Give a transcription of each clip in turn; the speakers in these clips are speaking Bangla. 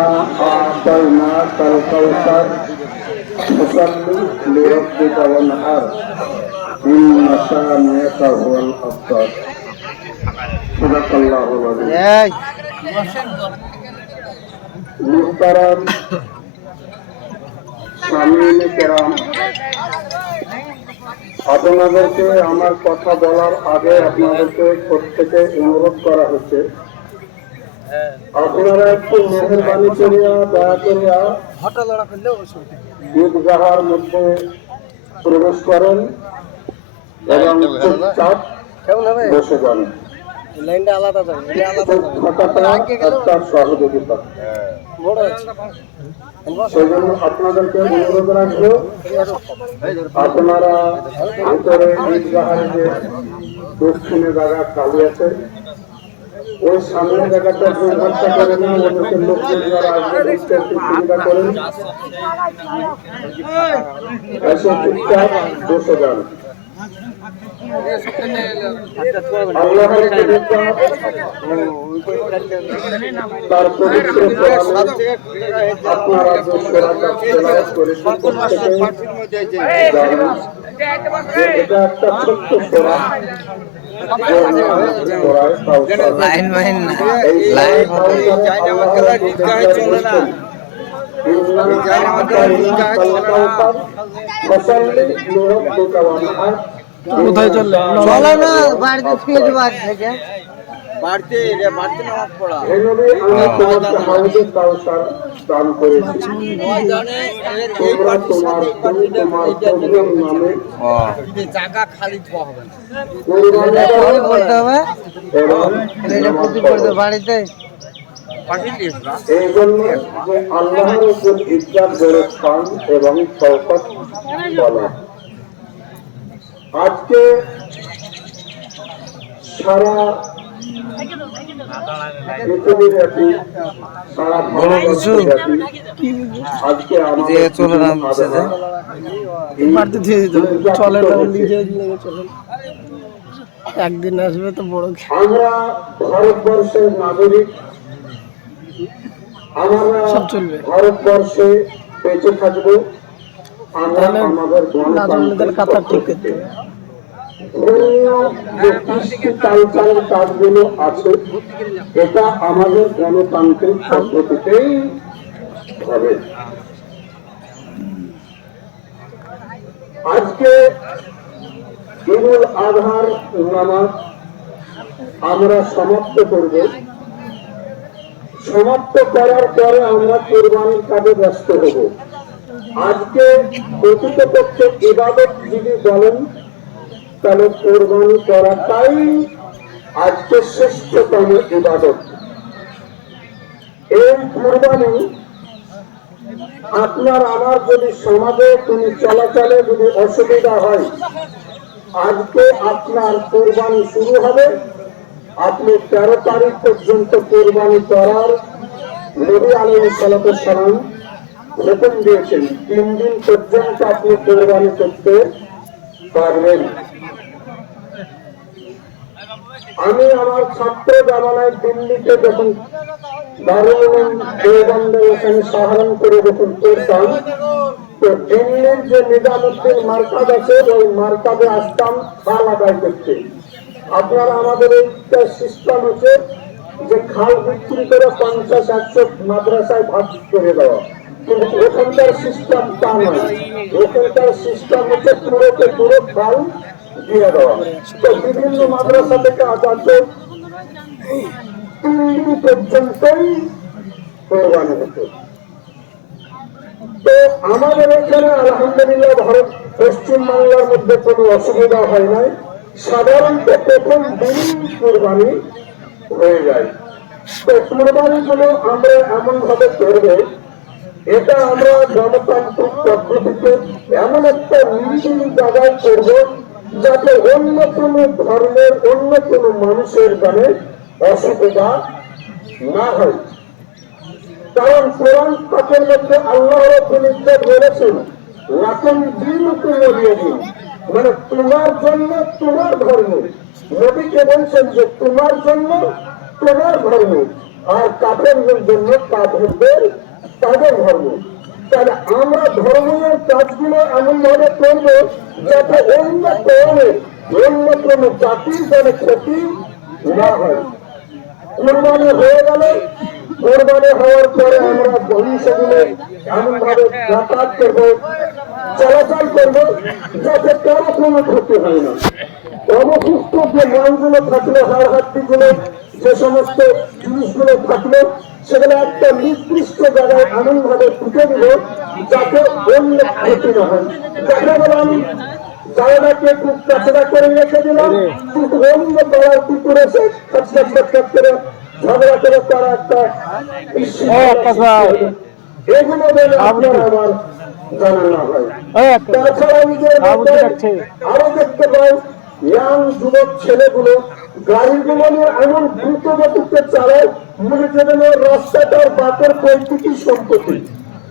إنا أعطيناك الكوثر فصل لربك وانحر إن شانئك هو الأبتر صدق الله العظيم محترم সামিনে কেরাম, আপনাদেরকে আমার কথা বলার আগে আপনাদেরকে প্রত্যেকে অনুরোধ করা হচ্ছে, আপনারা একটু মেহরবানি করিয়া দয়া করিয়া ঈদগাহের মধ্যে প্রবেশ করেন এবং চুপচাপ বসে যান। একটা সহযোগিতা, সেই জন্য আপনাদেরকে অনুরোধ রাখবো, আপনারা ভিতরে ঈদগাহের যে দক্ষিণে জায়গা খালি আছে ওই সামনের জায়গাটা দুর্ঘটনা করে না, ওদেরকে লোককে যারা আসবে সুবিধা করেন, এসে চুপচাপ বসে যান। আল্লাহর কিতাব তার পবিত্র কোরআনে আপনারা যে সূরাটা তেলাওয়াত করেছেন এটা একটা ছোট্ট সূরা, লাইন মাইন লাইন চলে না, কোথায় চললে চলো না বাড়িতে ফিরে বাড়ি থেকে বাড়িতে নামাজ পড়া হাউজে কাউসার দান করেছি তোমরা তোমার নামে জায়গা খালি হবে বলতে হবে বাড়িতে এই জন্য যে আল্লাহর উপর ইজ্জত গৌরব এবং শওকত বলা। আজকে সারা পৃথিবীব্যাপী সারা ভারতবর্ষব্যাপী আজকে একদিন আসবে তো বড়, আমরা ভারতবর্ষের নাগরিক, আমরা ভারতবর্ষে বেঁচে থাকবো, আমরা আমাদের কাজগুলো আছে এটা আমাদের গণতান্ত্রিক পদ্ধতিতেই হবে। আজকে ঈদুল আজহার নামাজ আমরা সমাপ্ত করব, সমাপ্ত করার পরে আমরা কোরবানির কাজে ব্যস্ত হব। আজকে প্রকৃতপক্ষে ইবাদত যদি বলেন তাহলে কোরবানি করাটাই আজকে শ্রেষ্ঠতম ইবাদত। এই কোরবানি আপনার আমার যদি সমাজে কোনো চলাচলে যদি অসুবিধা হয়, আজকে আপনার কোরবানি শুরু হবে, আপনি 13 তারিখ পর্যন্ত কোরবানি করার নবী আলাইহিস সালাতু সালাম হুকুম দিয়েছেন। 3 দিন পর্যন্ত আপনি কোরবানি করতে পারবেন। আমি আমার ছাত্র জামানায় দিল্লিতে যখন দারুল উলুম দেওবন্দে ওখানে সাহারানপুরে যখন পড়তাম, তো দিল্লির যে নিজামুদ্দিন মার্কাজ আছে ওই মার্কাজে আসতাম খাল আদায় করতে। আপনারা আমাদের এইটা সিস্টেম হচ্ছে যে খাল বিক্রি করে 50-100 মাদ্রাসায় ভাগ করে দেওয়া, কিন্তু ওখানকার সিস্টেম তা নয়। ওখানকার সিস্টেম হচ্ছে পুরোকে পুরো খাল দিয়ে দেওয়া। তো বিভিন্ন মাদ্রাসা থেকে আজাদ 3 দিন পর্যন্তই কোরবানি হতো। তো আমাদের এখানে আলহামদুলিল্লাহ ভারত পশ্চিম বাংলার মধ্যে কোনো অসুবিধা হয় নাই, সাধারণত প্রথম দিন কোরবানি হয়ে যায়। তো কোরবানি গুলো আমরা এমন ভাবে করবো, এটা আমরা গণতান্ত্রিক পদ্ধতিতে এমন একটা নিরিবিলি জায়গায় করব যাতে অন্য কোনো ধর্মের অন্য কোনো মানুষের গানে অসুবিধা না হয়। কারণ কোরআন পাকের মধ্যে আল্লাহ রাব্বুল ইজ্জত বলেছেন লাকুম দীনুকুম ওয়ালিয়া দীন, মানে তোমার জন্য তোমার ধর্ম। নবীকে বলছেন যে তোমার জন্য তোমার ধর্ম, আর কাফেরদের জন্য কাফেরদের তাদের ধর্ম। তাহলে আমরা ধর্মের কাজগুলো এমন ভাবে করবো যাতে অন্য কর্মের অন্য কোন জাতির যেন ক্ষতি না হয়। কোরবানি হয়ে গেল, কোরবানি হওয়ার পরে আমরা ভবিষ্যতে এমন ভাবে যাতায়াত করবো, চলাচল করবো যাতে কারো কোনো ক্ষতি হয় না। অবশিষ্ট যে মালগুলো থাকলো, হাড় হাড্ডিগুলো, যে সমস্ত জিনিসগুলো থাকলো, সেগুলো একটা নির্দিষ্ট জায়গায় এমন ভাবে ফুটে দিল যাতে অন্য ক্ষতি না হয়। দেখা গেল আমি জায়গাটাকে খুব কাছড়া করে রেখে দিলাম, কিন্তু অন্য পাড়ার কুকুর এসে কাছকাছ করে ঝগড়া করে তারা একটা এগুলো যেন আপনার আমার জানা না হয়। তাছাড়া নিজের আরো দেখতে পাই ইয়াং যুবক ছেলেগুলো গাড়িগুলো নিয়ে এমন দ্রুত গতিতে চালায় মনে যেন রাস্তাটার বাতের পৈতৃকী সম্পত্তি।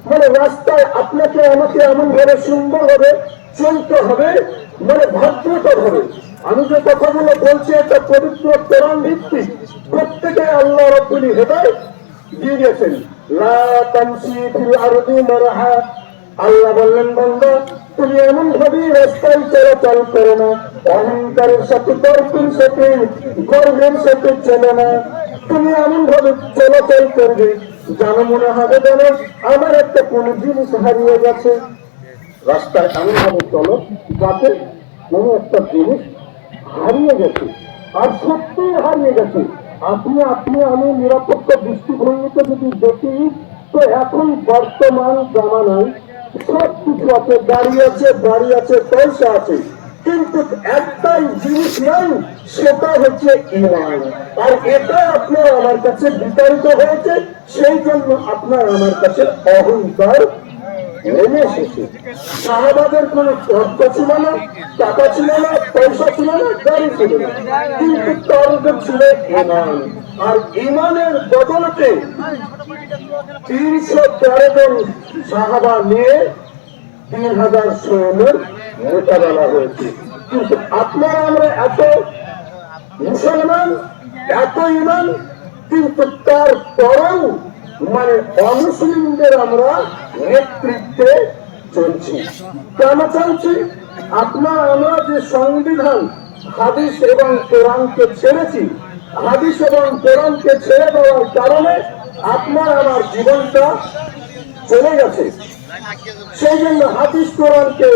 মানে রাস্তায় আপনাকে আমাকে এমন ভাবে সুন্দর ভাবে চলতে হবে, মানে ভদ্রতা হবে। আমি যে কথাগুলো বলছি একটা পবিত্র কোরআন ভিত্তিক, প্রত্যেকে আল্লাহ রাব্বুল হেদায়েত দিয়ে গেছেন। লা তামশি ফিল আরদি মারহা, আল্লাহ বললেন বান্দা তুমি এমন ভাবে রাস্তায় চলাচল করো না, অহংকারের সাথে তর্কের সাথে গর্বের সাথে চলো না। তুমি এমন ভাবে চলাচল করবে যেন মনে হবে যেন আমার একটা কোন জিনিস হারিয়ে গেছে। রাস্তায় এমন ভাবে চলো যাতে কোন একটা জিনিস হারিয়ে গেছে, আর সত্যি হারিয়ে গেছে। আপনি আমি নিরাপত্তা দৃষ্টিভঙ্গিতে যদি দেখি তো এখন বর্তমান জামানায় সব কিছু আছে, গাড়ি আছে, বাড়ি আছে, পয়সা আছে, কিন্তু একটাই জিনিস নাই, সেটা হচ্ছে ঈমান। আর এটা আপনার আমার কাছে বিতাড়িত হয়েছে, সেই জন্য আপনার আমার কাছে অহংকার নেমে এসেছে। শাহবাগের কোন অর্থ ছিল না, টাকা ছিল না, পয়সা ছিল না, গাড়ি ছিল না, কিন্তু তাদের ছিল ঈমান। আর ঈমানের বদলতে 313 জন সাহাবা নিয়ে 3000 সৈন্যের মোকাবেলা হয়েছে। কিন্তু আপনারা আমরা এত মুসলমান, এত ঈমান, কিন্তু তার পরেও মানে অমুসলিমদের আমরা নেতৃত্বে চলছি। কেন চলছি? আমরা যে সংবিধান হাদিস এবং কোরআনকে ছেড়েছি, হাদিস এবং কোরআনকে ছেড়ে দেওয়ার কারণে আপনার আমার জীবনটা চলে গেছে। সেই জন্য হাদিস কোরআনকে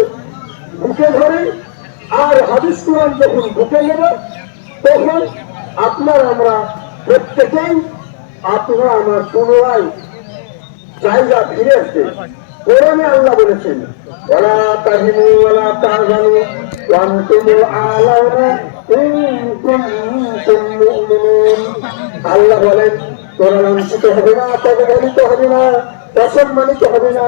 বুকে ধরে, আর হাদিস কোরআন যখন বুকে নেবে তখন আপনার আমরা প্রত্যেকেই আপনারা আমার পুনরায় জায়গা ফিরে আসবে। কোরআনে আল্লাহ বলেছেন ওয়ালা তাহিনু ওয়ালা তাহজানু ওয়া আনতুম আ'লাউনা ইন কুনতুম মুমিনুন। আল্লাহ বলেন তোমরা লাঞ্ছিত হবে না, অবহেলিত হবে না, অসম্মানিত হবে না,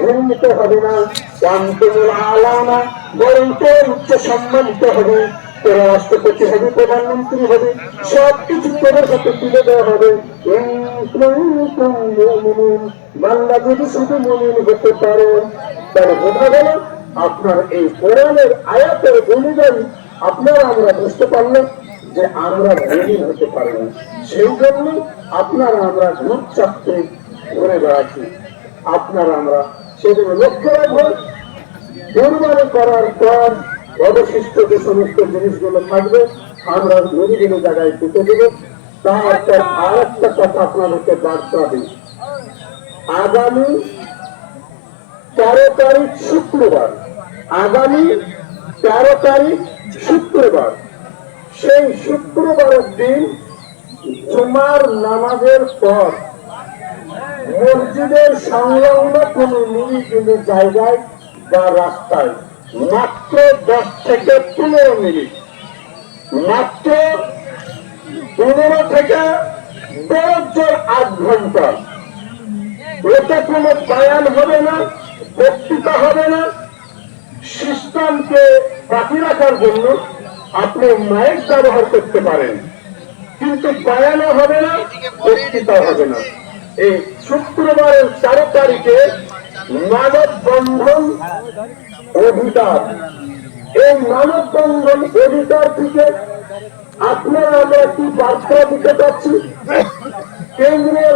ঘৃণিত হবে না। ওয়া আনতুম আ'লাউনা, বরং উচ্চ সম্মানিত হবে। তোরা রাষ্ট্রপতি হবে, প্রধানমন্ত্রী হবে, সবকিছু তোদের কাছে তুলে দেওয়া হবে। বাংলা যদি শুধু মুমিন হতে পারে তাহলে বোঝা গেল আপনার এই কোরআনের আয়াতের অনুযায়ী আপনারা আমরা বুঝতে পারলাম যে আমরা মুমিন হতে পারি না। সেই জন্য আপনারা আমরা ঘুর চাপতে ঘুরে বেড়াচ্ছি। আপনারা আমরা সেজন্য লক্ষ্য রাখবো কোরবানি করার পর অবশিষ্ট যে সমস্ত জিনিসগুলো থাকবে আমরা বিভিন্ন জায়গায় পুঁতে দেব। তারপর আর একটা কথা আপনাদেরকে বার্তা দিই, আগামী 13 তারিখ শুক্রবার, আগামী 13 তারিখ শুক্রবার, সেই শুক্রবারের দিন জুমার নামাজের পর মসজিদের সংলগ্ন কোন নিরিবিলি জায়গায় বা রাস্তায় মাত্র 10 থেকে 15 মিনিট, মাত্র 15 থেকে 8 ঘন্টা, এতে কোনো বয়ান হবে না, বক্তৃতা হবে না। সিস্টেমকে বাকি রাখার জন্য আপনি মাইক ব্যবহার করতে পারেন, কিন্তু বয়ানও হবে না, বক্তৃতা হবে না। এই শুক্রবারের 13 তারিখে মানববন্ধন অধিকার, এই মানববন্ধন অধিকার থেকে আপনারা আমরা কি বার্তা দিতে পারছি? কেন্দ্রীয়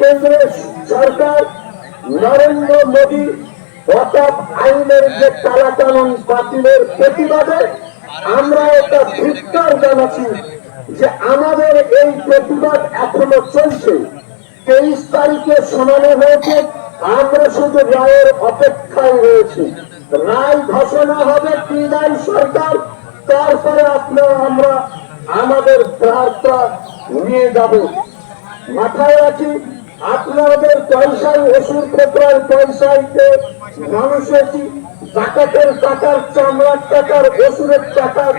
কেন্দ্রের সরকার নরেন্দ্র মোদী ওয়াকফ আইনের যে কালাকানুন বাতিলের প্রতিবাদে আমরা একটা ধিক্কার জানাচ্ছি যে আমাদের এই প্রতিবাদ এখনো চলছে। 23 তারিখে শুনানি হয়েছে, আমরা শুধু রায়ের অপেক্ষায় রয়েছি। রায় ঘোষণা হবে বিদায় সরকার, তারপরে আমরা আমাদের বার্তা নিয়ে যাব। মাথায় রাখি, আপনাদের পয়সায় ওষুধ পেপার পয়সাইতে মানুষ হয়েছি, জাকাতের টাকার, চামড়ার টাকার, ওষুধের টাকার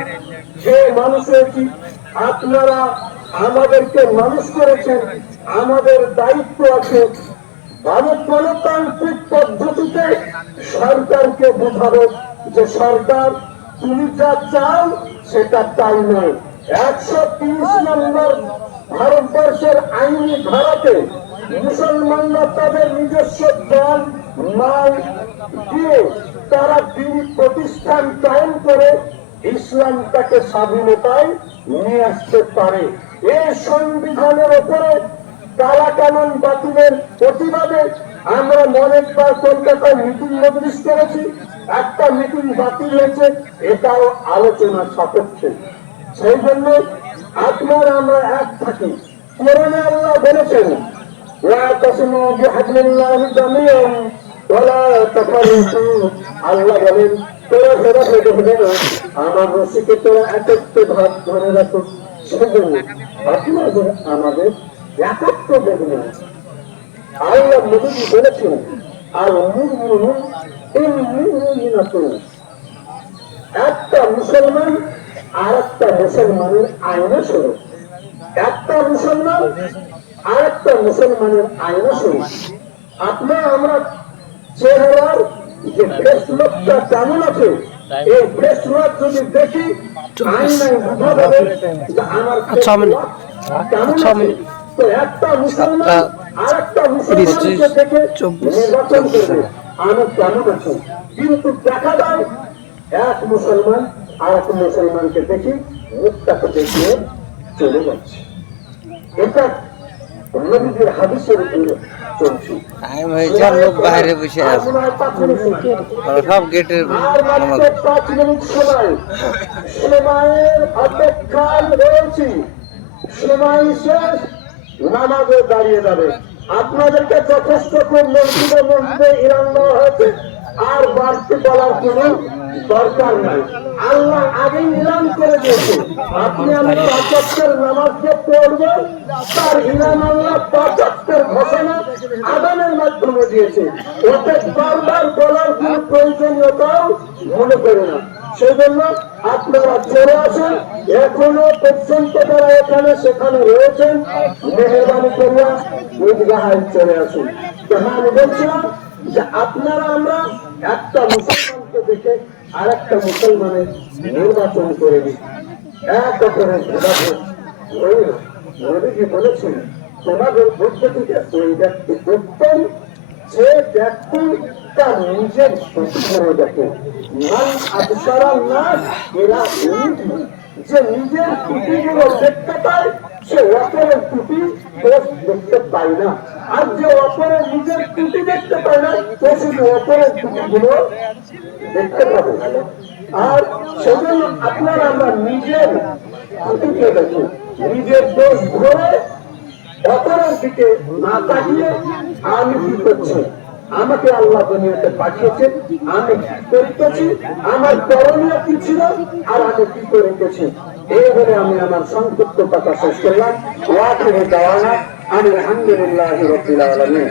যে মানুষ হয়েছি। আপনারা আমাদেরকে মানুষ করেছেন, আমাদের দায়িত্ব আছে ভারত গণতান্ত্রিক পদ্ধতিতে সরকারকে বোঝাবো যে সরকার তুমি যা চাও সেটা তাই নয়। 130 নম্বর ভারতবর্ষের আইনি ধারাতে মুসলমানরা তাদের নিজস্ব দল মাল দিয়ে তারা দিন প্রতিষ্ঠান কায়েম করে ইসলামটাকে স্বাধীনতায় নিয়ে আসতে পারে। এই সংবিধানের ওপরে কালাকানুন বাতিলের প্রতিবাদে আমরা অনেকবার কলকাতায় মিটিং মজলিস করেছি, একটা মিটিং বাতিল হয়েছে, এটাও আলোচনা সাপেক্ষে। সেই জন্য আপনার আমরা এক থাকি। কোরআনে আল্লাহ বলেছেন আল্লাহ বলেন তোরা ফেরা ফেটে ফেটে না, আমার রসিকে তোরা একত্রে ভাগ ধরে রাখো। সেজন্য আপনাদের আমাদের একত্র দেবে না। আল্লাহ নবী বলেছেন আর একটা মুসলমান আর একটা মুসলমানের আইনা স্বরূপ, একটা মুসলমান আর একটা মুসলমানের আইনা স্বরূপ। আপনার আমরা চেহারার যে ফেস লোকটা কেমন আছে, এই ফেস লোক যদি দেখি আইনায় বোঝা যাবে যে আমার কেমন আছে। তো একটা মুসলমান আর একটা মুসলমানকে দেখে নির্বাচন করবে আমি কেমন আছি। কিন্তু দেখা যায় এক মুসলমান আর এক মুসলমানকে দেখি মুখটাকে দেখিয়ে চলে যাচ্ছে। এটা নবীর হাদিসের উপরে চলছে। লোক বাইরে বসে আছে, সব গেটের 5 মিনিট সময়ের অপেক্ষায় রয়েছি। সময় শেষ, নামাজে দাঁড়িয়ে যাবে। আপনাদেরকে যথেষ্ট মসজিদের মধ্যে ইরান দেওয়া হয়েছে, আর বাড়তি বলার কোন দরকার নাই। আল্লাহ আগেই ইরান করে দিয়েছে, আপনি আমরা 5 ওয়াক্তের নামাজকে পড়বেন, তার ইরান আল্লাহ 5 ওয়াক্তের ঘোষণা আদানের মাধ্যমে দিয়েছে। ওতে বারবার বলার কোন প্রয়োজনীয়তাও মনে করে না। সেই জন্য আপনারা চলে আসুন। এখনো পর্যন্ত যারা এখানে সেখানে রয়েছেন, মেহরবানি করিয়া ঈদগাহে চলে আসুন। আমি বলছিলাম যে আপনারা আমরা একটা মুসলমানকে দেখে আর একটা মুসলমানের নির্বাচন করে দিই, এক অপরের ভেদাভেদ করি না। মোদীজি বলেছেন তোমাদের পদ্ধতিতে ওই ব্যক্তি উত্তম যে ব্যক্তি তার নিজের ক্ষতি করে দেখে, যে নিজের ত্রুটিগুলো দেখতে পায় সে অপরের ত্রুটি দেখতে পায় না। আর যে অপরের নিজের ত্রুটি দেখতে পায় না সে শুধু অপরের ত্রুটিগুলো দেখতে পাবে। আর সেজন্য আপনারা আমরা নিজের ত্রুটিকে দেখি, নিজের দোষ ধরে অপরের দিকে না তাকিয়ে আমি কি করছি, আমাকে আল্লাহ দুনিয়াতে পাঠিয়েছেন, আমি কি করতেছি, আমার করণীয় কি ছিল আর আমি কি করেছি। এই বলে আমি আমার সংক্ষিপ্ত কথা শেষ করলাম। ওয়াকিরে দাওয়ানা আলহামদুলিল্লাহি রাব্বিল আলামিন।